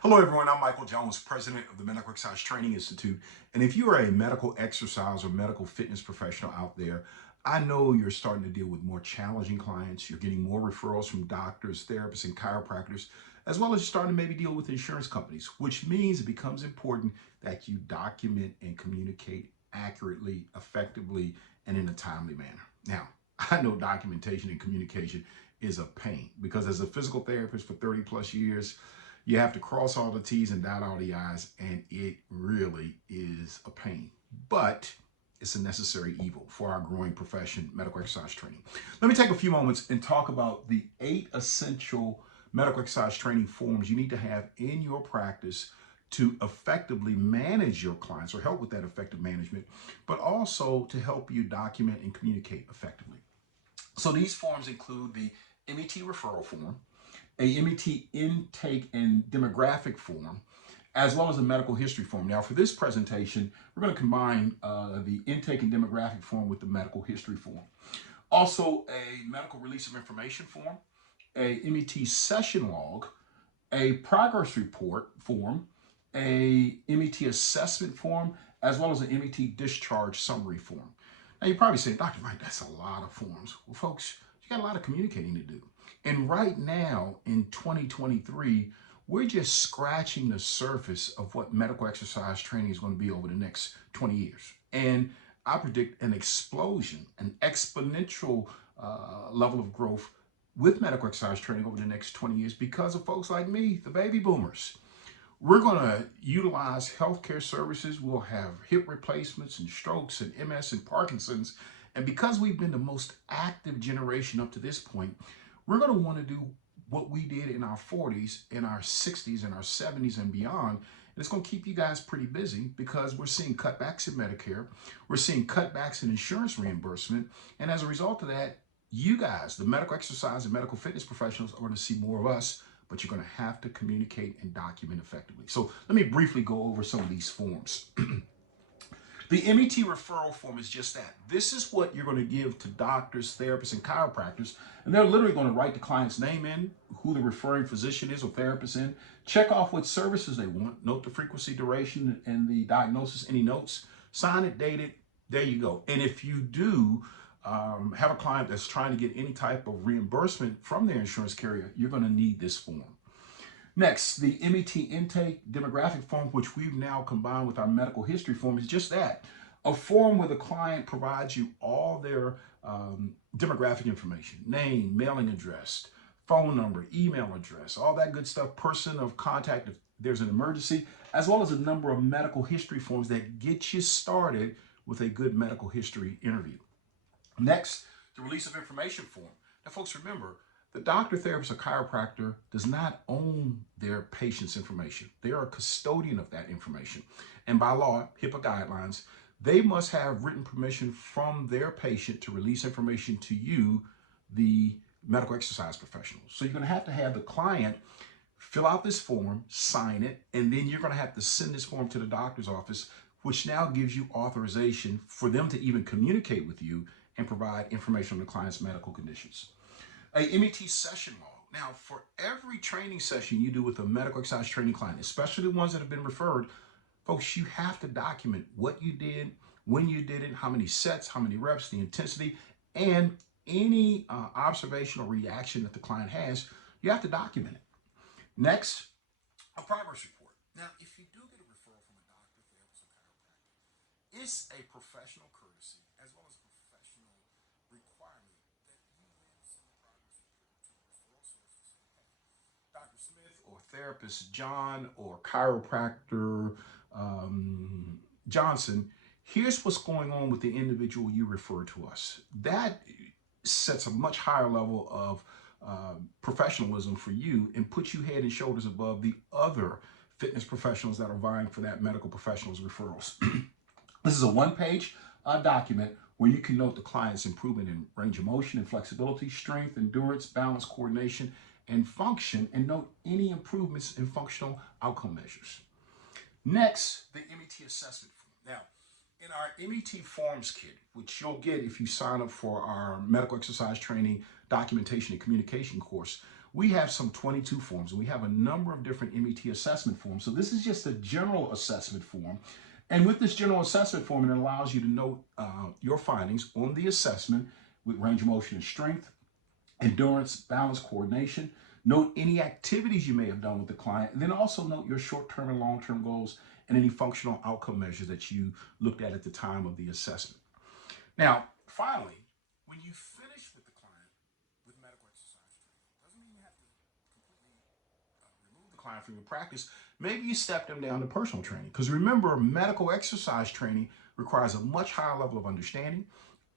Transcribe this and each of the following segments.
Hello, everyone. I'm Michael Jones, president of the Medical Exercise Training Institute. And if you are a medical exercise or medical fitness professional out there, I know you're starting to deal with more challenging clients. You're getting more referrals from doctors, therapists, and chiropractors, as well as you're starting to maybe deal with insurance companies, which means it becomes important that you document and communicate accurately, effectively, and in a timely manner. Now, I know documentation and communication is a pain because as a physical therapist for 30 plus years, you have to cross all the T's and dot all the I's, and it really is a pain. But it's a necessary evil for our growing profession, medical exercise training. Let me take a few moments and talk about the 8 essential medical exercise training forms you need to have in your practice to effectively manage your clients or help with that effective management, but also to help you document and communicate effectively. So these forms include the MET referral form, a MET intake and demographic form, as well as a medical history form. Now, for this presentation, we're going to combine the intake and demographic form with the medical history form. Also, a medical release of information form, a MET session log, a progress report form, a MET assessment form, as well as an MET discharge summary form. Now, you're probably saying, Dr. Wright, that's a lot of forms. Well, folks, you got a lot of communicating to do. And right now in 2023, we're just scratching the surface of what medical exercise training is going to be over the next 20 years. And I predict an explosion, an exponential level of growth with medical exercise training over the next 20 years because of folks like me, the baby boomers. We're going to utilize healthcare services. We'll have hip replacements and strokes and MS and Parkinson's. And because we've been the most active generation up to this point, we're going to want to do what we did in our 40s, in our 60s, and our 70s and beyond. And it's going to keep you guys pretty busy because we're seeing cutbacks in Medicare. We're seeing cutbacks in insurance reimbursement. And as a result of that, you guys, the medical exercise and medical fitness professionals, are going to see more of us, but you're going to have to communicate and document effectively. So let me briefly go over some of these forms. The MET referral form is just that. This is what you're going to give to doctors, therapists, and chiropractors. And they're literally going to write the client's name in, who the referring physician is or therapist in, check off what services they want, note the frequency, duration, and the diagnosis, any notes, sign it, date it, there you go. And if you do have a client that's trying to get any type of reimbursement from their insurance carrier, you're going to need this form. Next, the MET intake demographic form, which we've now combined with our medical history form, is just that. A form where the client provides you all their demographic information, name, mailing address, phone number, email address, all that good stuff, person of contact if there's an emergency, as well as a number of medical history forms that get you started with a good medical history interview. Next, the release of information form. Now, folks, remember, the doctor, therapist, or chiropractor does not own their patient's information. They are a custodian of that information. And by law, HIPAA guidelines, they must have written permission from their patient to release information to you, the medical exercise professional. So you're going to have the client fill out this form, sign it, and then you're going to have to send this form to the doctor's office, which now gives you authorization for them to even communicate with you and provide information on the client's medical conditions. A MET session log. Now, for every training session you do with a medical exercise training client, especially the ones that have been referred, folks, you have to document what you did, when you did it, how many sets, how many reps, the intensity, and any observational reaction that the client has, you have to document it. Next, a progress report. Now, if you do get a referral from a doctor, therapist, or chiropractor, it's a professional courtesy as well as a professional requirement that you then send a progress report to the referral source to say, hey, Dr. Smith or therapist John or chiropractor Johnson, here's what's going on with the individual you refer to us. That sets a much higher level of professionalism for you and puts you head and shoulders above the other fitness professionals that are vying for that medical professional's referrals. This is a one-page document where you can note the client's improvement in range of motion and flexibility, strength, endurance, balance, coordination, and function, and note any improvements in functional outcome measures. Next, the MET assessment form. Now, in our MET forms kit, which you'll get if you sign up for our medical exercise training documentation and communication course, we have some 22 forms, and we have a number of different MET assessment forms. So this is just a general assessment form. And with this general assessment form, it allows you to note your findings on the assessment with range of motion and strength, endurance, balance, coordination. Note any activities you may have done with the client, and then also note your short-term and long-term goals and any functional outcome measures that you looked at the time of the assessment. Now, finally, when you finish with the client with medical exercise training, doesn't mean you have to completely remove the client from your practice. Maybe you step them down to personal training, because remember, medical exercise training requires a much higher level of understanding,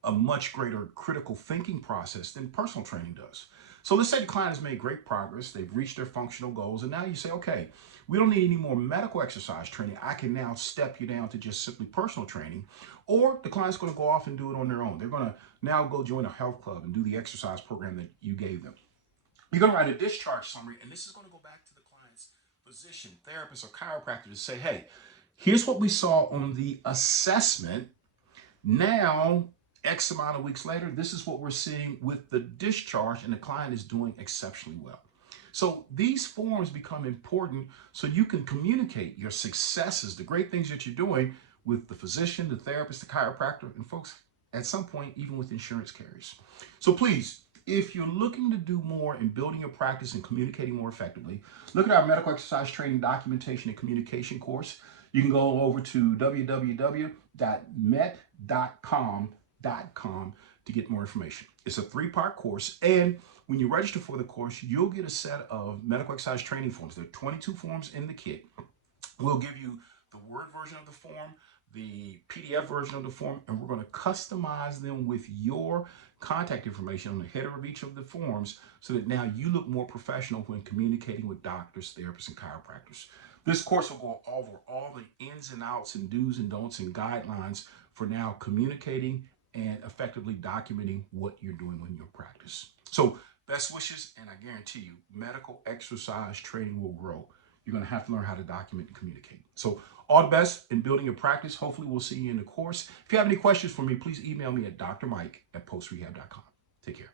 a much greater critical thinking process than personal training does. So let's say the client has made great progress, they've reached their functional goals, and now you say, okay, we don't need any more medical exercise training. I can now step you down to just simply personal training. Or the client's going to go off and do it on their own. They're going to now go join a health club and do the exercise program that you gave them. You're going to write a discharge summary, and this is going to go back to the client's physician, therapist, or chiropractor to say, hey, here's what we saw on the assessment. Now, X amount of weeks later, this is what we're seeing with the discharge, and the client is doing exceptionally well. So these forms become important so you can communicate your successes, the great things that you're doing with the physician, the therapist, the chiropractor, and folks, at some point, even with insurance carriers. So please, if you're looking to do more in building your practice and communicating more effectively, look at our medical exercise training documentation and communication course. You can go over to www.met.com to get more information. It's a 3-part course, and when you register for the course, you'll get a set of medical exercise training forms. There are 22 forms in the kit. We'll give you the Word version of the form, the PDF version of the form, and we're going to customize them with your contact information on the header of each of the forms so that now you look more professional when communicating with doctors, therapists, and chiropractors. This course will go over all the ins and outs and do's and don'ts and guidelines for now communicating and effectively documenting what you're doing in your practice. So best wishes, and I guarantee you, medical exercise training will grow. You're going to have to learn how to document and communicate. So all the best in building your practice. Hopefully we'll see you in the course. If you have any questions for me, please email me at drmike@postrehab.com. Take care.